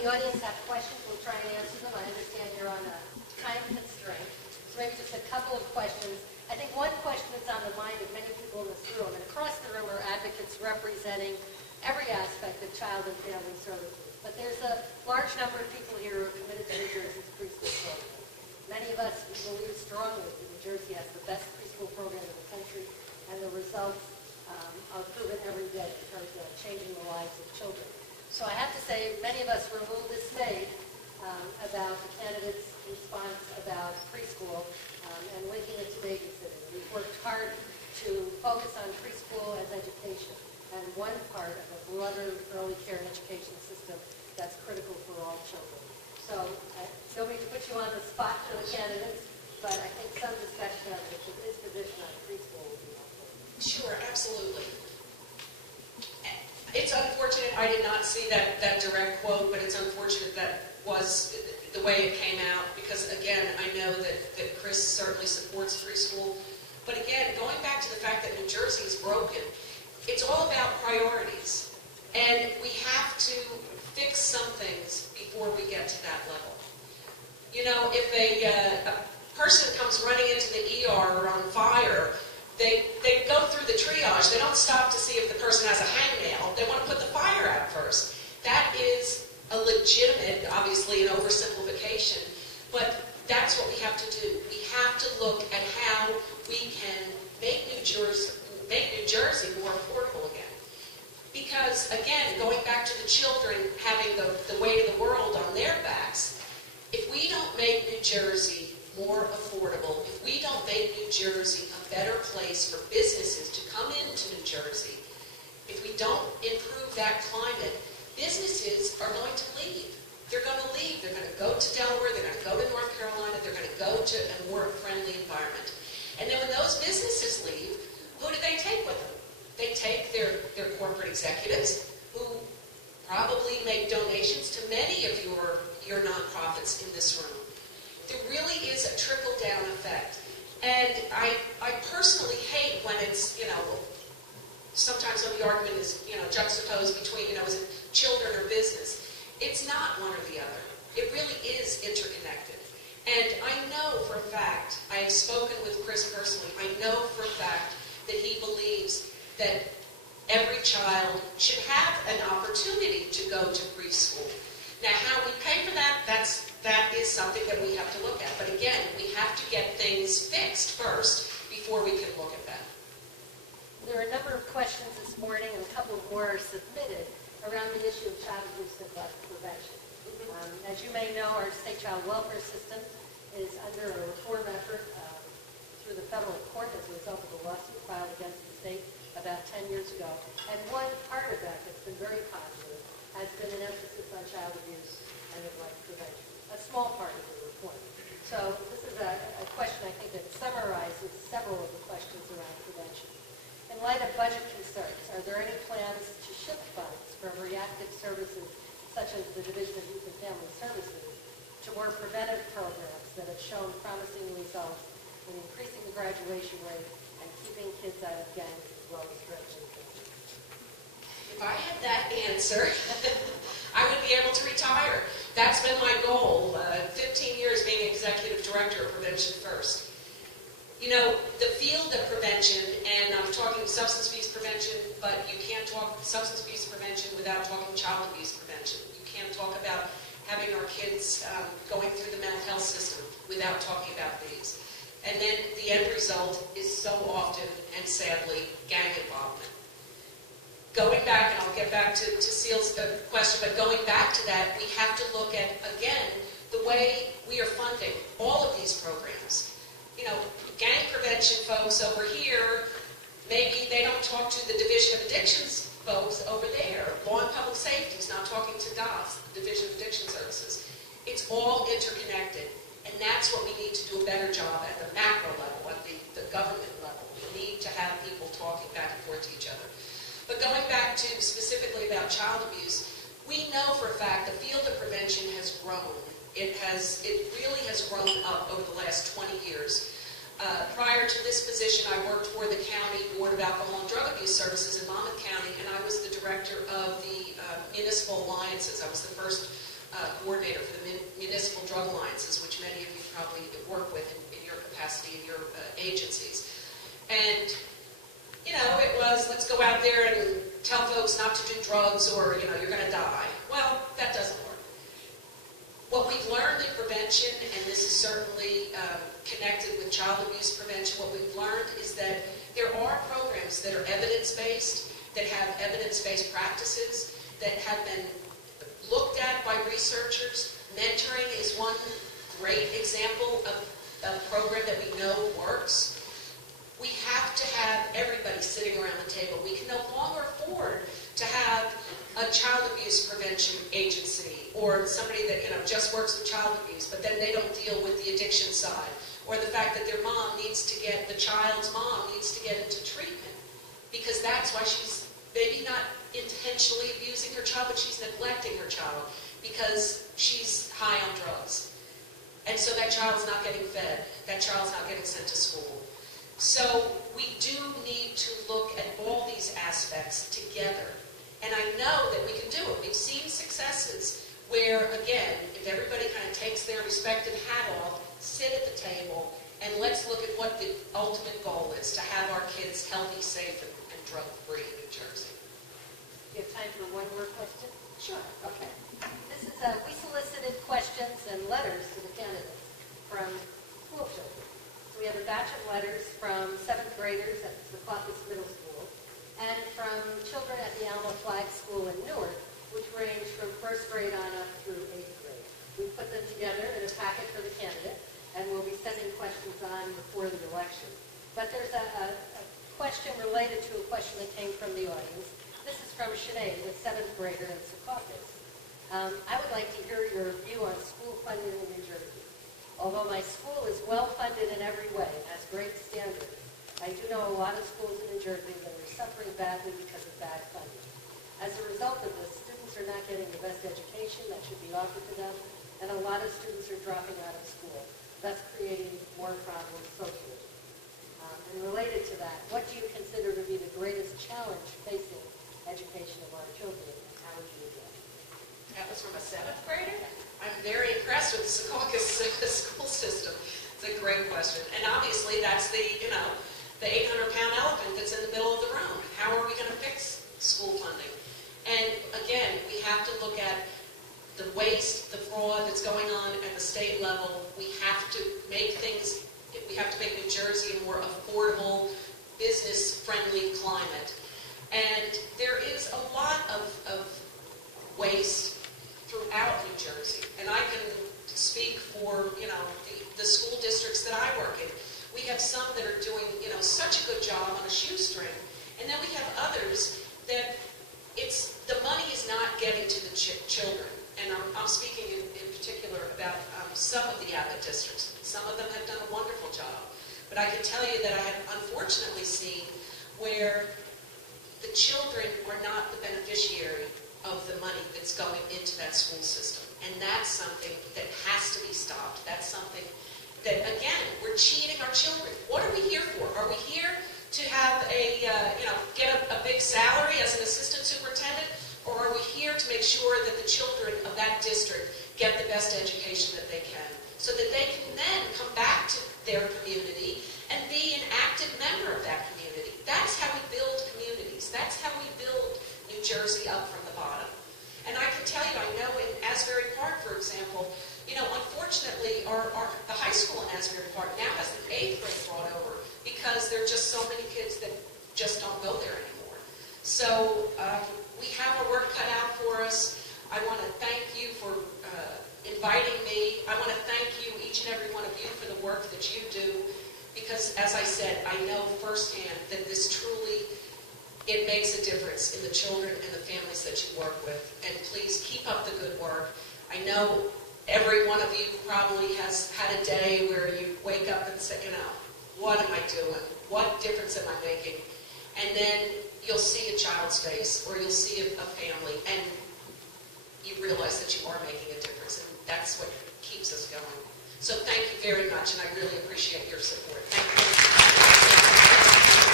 the audience have questions, we'll try and answer them. I understand you're on a time constraint. So maybe just a couple of questions. I think one question that's on the mind of many people in this room, and across the room are advocates representing every aspect of child and family services. But there's a large number of people here who are committed to New Jersey's preschool program. Many of us believe strongly that New Jersey has the best preschool program in the country, and the results are proven every day in terms of changing the lives of children. So I have to say, many of us were a little dismayed about the candidates' response about preschool and linking it to babysitting. We've worked hard to focus on preschool as education and one part of a broader early care and education system that's critical for all children. So I don't mean to put you on the spot for the candidates, but I think some discussion of his position on preschool would be helpful. Sure, absolutely. It's unfortunate I did not see that direct quote, but it's unfortunate that was the way it came out because, again, I know that Chris certainly supports preschool. But again, going back to the fact that New Jersey is broken, it's all about priorities. And we have to fix some things before we get to that level. You know, if a person comes running into the ER or on fire, they go through the triage. They don't stop to see if the person has a hangnail. They want to put the fire out first. That is a legitimate, obviously, an oversimplification, but that's what we have to do. We have to look at how we can make New Jersey more affordable again. Because, again, going back to the children having the weight of the world on their backs, if we don't make New Jersey more affordable, if we don't make New Jersey a better place for businesses to come into New Jersey, if we don't improve that climate, businesses are going to leave. They're going to leave. They're going to go to Delaware. They're going to go to North Carolina. They're going to go to a more friendly environment. And then when those businesses leave, who do they take with them? They take their corporate executives, who probably make donations to many of your nonprofits in this room. There really is a trickle-down effect. And I personally hate when it's, sometimes when the argument is, juxtaposed between, is it children or business. It's not one or the other. It really is interconnected. And I know for a fact, I have spoken with Chris personally, I know for a fact that he believes that every child should have an opportunity to go to preschool. Now, how we pay for that, that is something that we have to look at. But again, we have to get things fixed first before we can look at that. There are a number of questions this morning, and a couple more are submitted around the issue of child abuse and neglect prevention. As you may know, our state child welfare system is under a reform effort through the federal court as a result of a lawsuit filed against the state about 10 years ago. And one part of that that's been very positive has been an emphasis on child abuse and neglect prevention, a small part of the report. So this is a question, I think, that summarizes several of the questions around prevention. In light of budget concerns, are there any plans to shift funds from reactive services such as the Division of Youth and Family Services to more preventive programs that have shown promising results in increasing the graduation rate and keeping kids out of gangs as well as drug users? If I had that answer, I would be able to retire. That's been my goal, 15 years being executive director of Prevention First. The field of prevention, and I'm talking substance abuse prevention, but you can't talk substance abuse prevention without talking child abuse prevention. You can't talk about having our kids going through the mental health system without talking about these. And then the end result is so often, and sadly, gang involvement. Going back, and I'll get back to Cecile's question, but going back to that, we have to look at, again, the way we are funding all of these programs. Gang prevention folks over here, maybe they don't talk to the Division of Addictions folks over there. Law and Public Safety is not talking to DOS, the Division of Addiction Services. It's all interconnected, and that's what we need to do a better job at the macro level, at the government level. We need to have people talking back and forth to each other. But going back to specifically about child abuse, we know for a fact the field of prevention has grown. It really has grown up over the last 20 years. Prior to this position, I worked for the County Board of Alcohol and Drug Abuse Services in Monmouth County, and I was the director of the municipal alliances. I was the first coordinator for the Municipal Drug Alliances, which many of you probably work with in your capacity in your agencies. And, you know, it was, let's go out there and tell folks not to do drugs or, you know, you're going to die. Well, that doesn't work. What we've learned in prevention, and this is certainly connected with child abuse prevention, what we've learned is that there are programs that are evidence-based, that have evidence-based practices, that have been looked at by researchers. Mentoring is one great example of a program that we know works. We have to have everybody sitting around the table. We can no longer afford to have a child abuse prevention agency or somebody that, you know, just works with child abuse, but then they don't deal with the addiction side, or the fact that their mom needs to get, the child's mom needs to get into treatment because that's why she's maybe not intentionally abusing her child, but she's neglecting her child because she's high on drugs. And so that child's not getting fed. That child's not getting sent to school. So we do need to look at all these aspects together. And I know that we can do it. We've seen successes where, again, if everybody kind of takes their respective hat off, sit at the table, and let's look at what the ultimate goal is, to have our kids healthy, safe, and drug-free in New Jersey. You have time for one more question? Sure. Okay. This is, we solicited questions and letters to the candidates from school children. So we have a batch of letters from 7th graders at the Secaucus Middle School and from children at the Alma Flag School in Newark, which range from 1st grade on up through 8th grade. We put them together in a packet for the candidate, and we'll be sending questions on before the election. But there's a question related to a question that came from the audience. This is from Sinead, a 7th grader in Secaucus. I would like to hear your view on school funding in New Jersey. Although my school is well funded in every way and has great standards, I do know a lot of schools in New Jersey that are suffering badly because of bad funding. As a result of this, students are not getting the best education that should be offered to them, and a lot of students are dropping out of school, thus creating more problems socially. And related to that, what do you consider to be the greatest challenge facing education of our children, and how would you address it? That was from a 7th grader? I'm very impressed with the Secaucus school system. It's a great question. And obviously that's the, you know, the 800-pound elephant that's in the middle of the room. How are we going to fix school funding? And again, we have to look at the waste, the fraud that's going on at the state level. We have to make things, we have to make New Jersey a more affordable, business-friendly climate. And there is a lot of waste throughout New Jersey. And I can speak for, you know, the school districts that I work in. We have some that are doing, you know, such a good job on a shoestring. And then we have others that the money is not getting to the children. And I'm speaking in particular about some of the Abbott districts. Some of them have done a wonderful job. But I can tell you that I have unfortunately seen where the children are not the beneficiary of the money that's going into that school system. And that's something that has to be stopped. That's something that, again, we're cheating our children. What are we here for? Are we here to have get a big salary as an assistant superintendent? Or are we here to make sure that the children of that district get the best education that they can, so that they can then come back to their community and be an active member of that community? That's how we build communities. That's how we build New Jersey up from the bottom. And I can tell you, I know in Asbury Park, for example, you know, unfortunately, the high school in Asbury Park now has the 8th grade brought over because there are just so many kids that just don't go there anymore. So we have our work cut out for us. I want to thank you for inviting me. I want to thank you, each and every one of you, for the work that you do. Because, as I said, I know firsthand that this truly, it makes a difference in the children and the families that you work with. And please keep up the good work. I know every one of you probably has had a day where you wake up and say, you know, what am I doing? What difference am I making? And then you'll see a child's face, or you'll see a family, and you realize that you are making a difference, and that's what keeps us going. So thank you very much, and I really appreciate your support. Thank you.